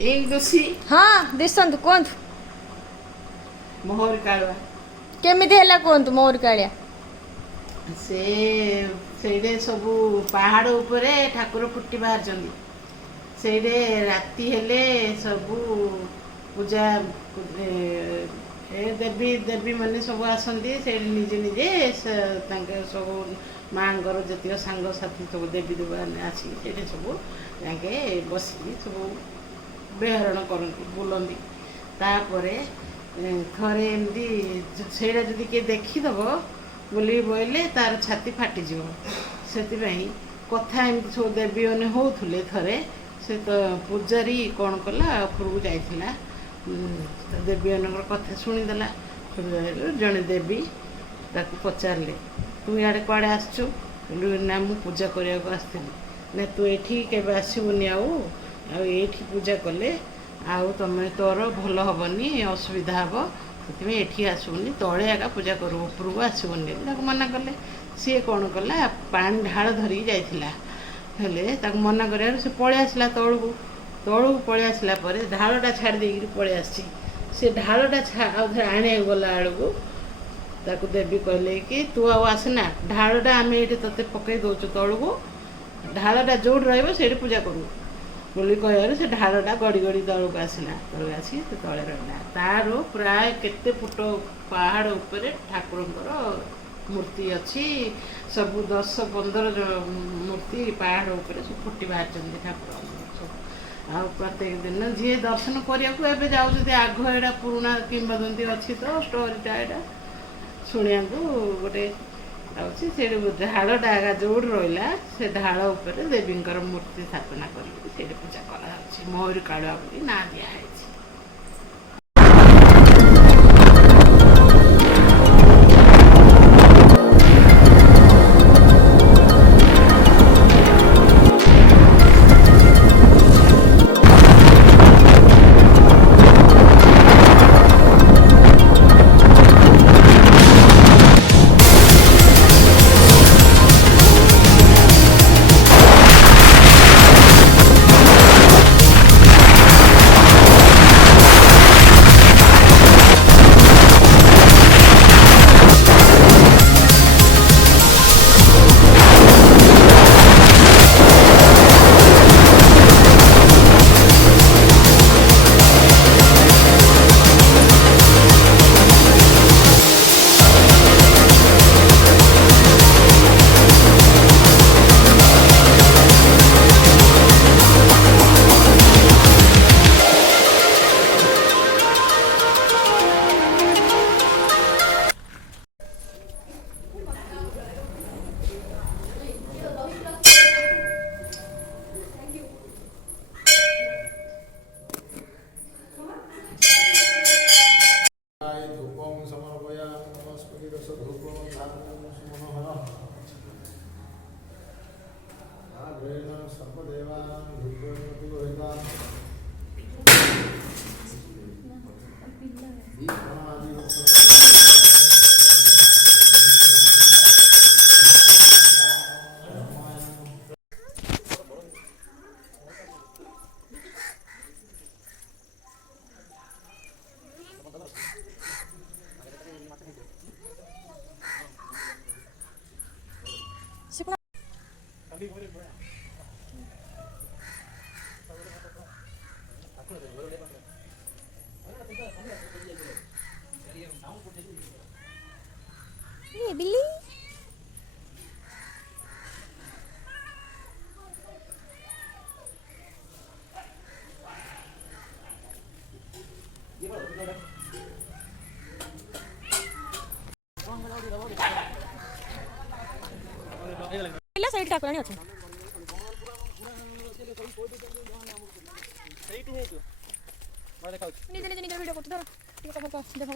एक दोषी हाँ दिसतु कहतु मोहर कालुआ केमिति है कहतु मोर कालिया से ସେଇଠି ସବୁ ପାହାଡ଼ ଉପରେ ଠାକୁର ଫୁଟି ବାହାରିଛନ୍ତି। ସେଇଠି ରାତି ହେଲେ ସବୁ ପୂଜା ଦେବୀ ଦେବୀ ମାନେ ସବୁ ଆସନ୍ତି। ସେଇଠି ନିଜେ ନିଜେ ତାଙ୍କ ସବୁ ମାଆଙ୍କର ଯେତିକ ସାଙ୍ଗସାଥି ସବୁ ଦେବୀ ଦେବମାନେ ଆସିକି ସେଇଠି ସବୁ ଯାଇକି ବସିକି ସବୁ ବେହରଣ କରନ୍ତି ବୁଲନ୍ତି। ତାପରେ ଥରେ ଏମିତି ସେଇଟା ଯଦି କିଏ ଦେଖିଦେବ ବୁଲିକି ବୋଇଲେ ତାର ଛାତି ଫାଟିଯିବ। ସେଥିପାଇଁ କଥା ଏମିତି ସବୁ ଦେବୀମାନେ ହେଉଥିଲେ। ଥରେ ସେ ତ ପୂଜାରୀ କ'ଣ କଲା ଉପରକୁ ଯାଇଥିଲା, ଦେବୀମାନଙ୍କର କଥା ଶୁଣିଦେଲା। ଜଣେ ଦେବୀ ତାକୁ ପଚାରିଲେ ତୁ ଇଆଡ଼େ କୁଆଡ଼େ ଆସିଛୁ? ନା ମୁଁ ପୂଜା କରିବାକୁ ଆସିଥିଲି। ନା ତୁ ଏଠି କେବେ ଆସିବୁନି, ଆଉ ଏଇଠି ପୂଜା କଲେ ଆଉ ତୋର ଭଲ ହେବନି, ଅସୁବିଧା ହେବ। ସେଥିପାଇଁ ଏଠି ଆସିବୁନି, ତଳେ ଏକା ପୂଜା କରୁ, ଉପରକୁ ଆସିବୁନି। ତାକୁ ମନା କଲେ। ସିଏ କ'ଣ କଲା ପାଣି ଢାଳ ଧରିକି ଯାଇଥିଲା, ହେଲେ ତାକୁ ମନା କରିବାରୁ ସେ ପଳେଇ ଆସିଲା ତଳକୁ ପଳେଇ ଆସିଲା ପରେ ଢାଳଟା ଛାଡ଼ି ଦେଇକିରି ପଳେଇ ଆସିଛି। ସେ ଢାଳଟା ଆଉ ଥରେ ଆଣିବାକୁ ଗଲା ବେଳକୁ ତାକୁ ଦେବୀ କହିଲେ କି ତୁ ଆଉ ଆସେନା, ଢାଳଟା ଆମେ ଏଇଠି ତୋତେ ପକାଇ ଦେଉଛୁ ତଳକୁ, ଢାଳଟା ଯେଉଁଠି ରହିବ ସେଇଠି ପୂଜା କରିବୁ ବୋଲି କହିବାରୁ ସେ ଢାଳଟା ଗଡ଼ି ଗଡ଼ି ତଳକୁ ଆସିଲା। ତଳକୁ ଆସିକି ସେ ତଳେ ରହିଲା। ତାର ପ୍ରାୟ କେତେ ଫୁଟ ପାହାଡ଼ ଉପରେ ଠାକୁରଙ୍କର ମୂର୍ତ୍ତି ଅଛି। ସବୁ 10-15 ମୂର୍ତ୍ତି ପାହାଡ଼ ଉପରେ ସବୁ ଫୁଟି ବାହାରିଛନ୍ତି ଠାକୁର ସବୁ। ଆଉ ପ୍ରତ୍ୟେକ ଦିନ ଯିଏ ଦର୍ଶନ କରିବାକୁ ଏବେ ଯାଉଛନ୍ତି, ଆଗ ଏଇଟା ପୁରୁଣା କିମ୍ବଦନ୍ତୀ ଅଛି ତ ଷ୍ଟୋରିଟା ଏଇଟା ଶୁଣିବାକୁ ଗୋଟେ ଯାଉଛି। ସେଇଠି ଢାଳଟା ଯେଉଁଠି ରହିଲା ସେ ଢାଳ ଉପରେ ଦେବୀଙ୍କର ମୂର୍ତ୍ତି ସ୍ଥାପନା କରିକି ସେଇଠି ପୂଜା କରାଯାଉଛି। ମୟୂର କାଳୁଆ ବୋଲି ନାଁ ଦିଆହେଇଛି। बिल्ली साइड ठाकुराणी अच्छा निजे निजे निजे वीडियो करते धर टिके देखो देखो